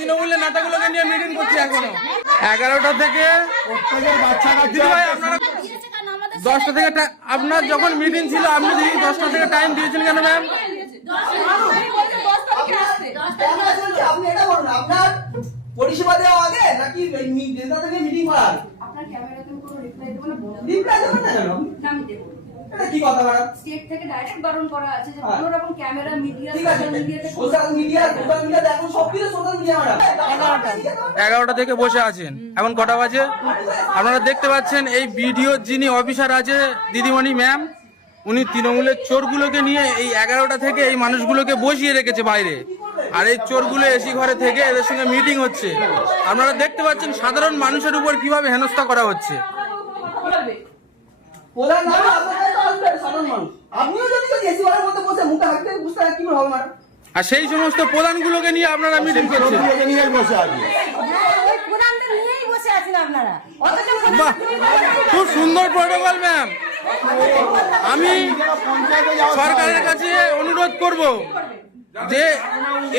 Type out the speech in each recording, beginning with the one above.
তৃণমূলের নেতাগুলোকে নিয়ে মিটিং করছে এখনো 11টা থেকে। ভাই আপনারা 10টা থেকে আপনার যখন মিটিং ছিল আপনি 10টা থেকে টাইম দিয়েছেন কেন ম্যাম? পরিষেবা দেওয়া আগে নাকি নেতা থেকে মিটিং করা আগে? আপনার ক্যামেরাতে কোনো রিপ্লাই দেব না, রিপ্লাই দেবেন না কেন? নাম দেব। এটা কি কথা ম্যাডাম? স্টেট থেকে ডাইরেক্ট বারণ করা আছে যে কোনো রকম ক্যামেরা মিডিয়া ঠিক আছে, সোশ্যাল মিডিয়াতে সোশ্যাল মিডিয়া এখন সবকিছু সোশ্যাল মিডিয়া ম্যাডাম। 11টা থেকে বসে আছেন, এখন কটা বাজে? আপনারা দেখতে পাচ্ছেন এই ভিডিও যিনি অফিসার আছে দিদিমণি ম্যাম, উনি তৃণমূলের চোরগুলোকে নিয়ে এই 11টা থেকে এই মানুষগুলোকে বসিয়ে রেখেছে বাইরে। আর এই চোরগুলো এসি ঘরে থেকে এদের সঙ্গে মিটিং হচ্ছে। আপনারা দেখতে পাচ্ছেন সাধারণ মানুষের উপর কিভাবে হেনস্থা করা হচ্ছে। প্রধান না আপনাদের তো আসবে সাধারণ মানুষ। আপনিও যদি এসি ঘরের মধ্যে বসে মুখে হাঁটতে বুঝতে কি হবে ম্যাডাম? আর সেই সমস্ত প্রধানগুলোকে নিয়ে আপনারা মিটিং করছেন। বাহ, খুব সুন্দর প্রোটোকল ম্যাম। আমি সরকারের কাছে অনুরোধ করব যে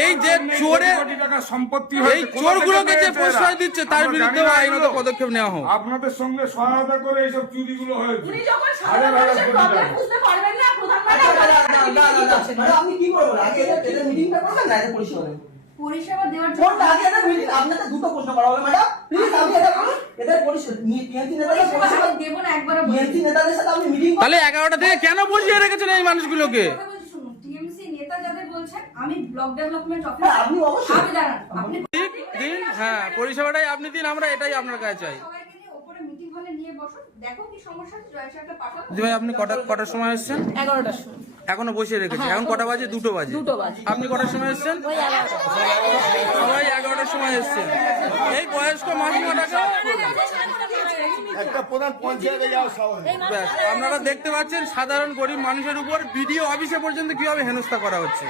এই যে চোরের সম্পত্তি এই চোরগুলোকে যে প্রশ্রয় দিচ্ছে তার বিরুদ্ধে আইনত পদক্ষেপ নেওয়া হোক। আপনাদের সঙ্গে সহায়তা করে এইসব চুরিগুলো হয়েছে। উনি যখন সাধারণ মানুষের প্রবলেম বুঝতে পারবেন না, ম্যাডাম আপনি কি করবেন? আগে এদের মিটিংটা করবেন না এদের পরিষেবা দেবেন? পরিষেবা দেওয়ার জন্য কোনটা আগে এদের মিটিং? আপনাদের দুটো প্রশ্ন করা হবে ম্যাডাম, প্লিজ আপনি এটা করুন। এদের পরিষেবা টিএমসি নেতাদের পরিষেবা দেব না, একবারও টিএমসি নেতাদের সাথে আপনি মিটিং তাহলে 11টা থেকে কেন বসিয়ে রেখেছেন এই মানুষগুলোকে? শুনুন, টিএমসি নেতা যাদের বলছেন, আমি ব্লক ডেভেলপমেন্ট হ্যাঁ, অফিসার, আপনি অবশ্যই। আমি জানান আপনি দিন, হ্যাঁ পরিষেবাটাই আপনি দিন, আমরা এটাই আপনার কাছে চাই। সবাইকে নিয়ে উপরে মিটিং হলে নিয়ে বসুন, দেখো কি সমস্যা আছে, জয় স্যারকে পাঠান। জি ভাই, আপনি কটার সময় এসেছেন? 11টার সময়। এখনো বসিয়ে রেখেছে। এখন কটা বাজে? 2টো বাজে। 2টো বাজে। আপনি কটার সময় এসেছেন? ওই 11টা। সবাই 11টার সময় এসেছেন। এই বয়স্ক মাসিমাটাকে একটা প্রধান পঞ্চায়েতে যাওয়া স্বাভাবিক। ব্যাস, আপনারা দেখতে পাচ্ছেন সাধারণ গরিব মানুষের উপর ভিডিও অফিসে পর্যন্ত কিভাবে হেনস্থা করা হচ্ছে।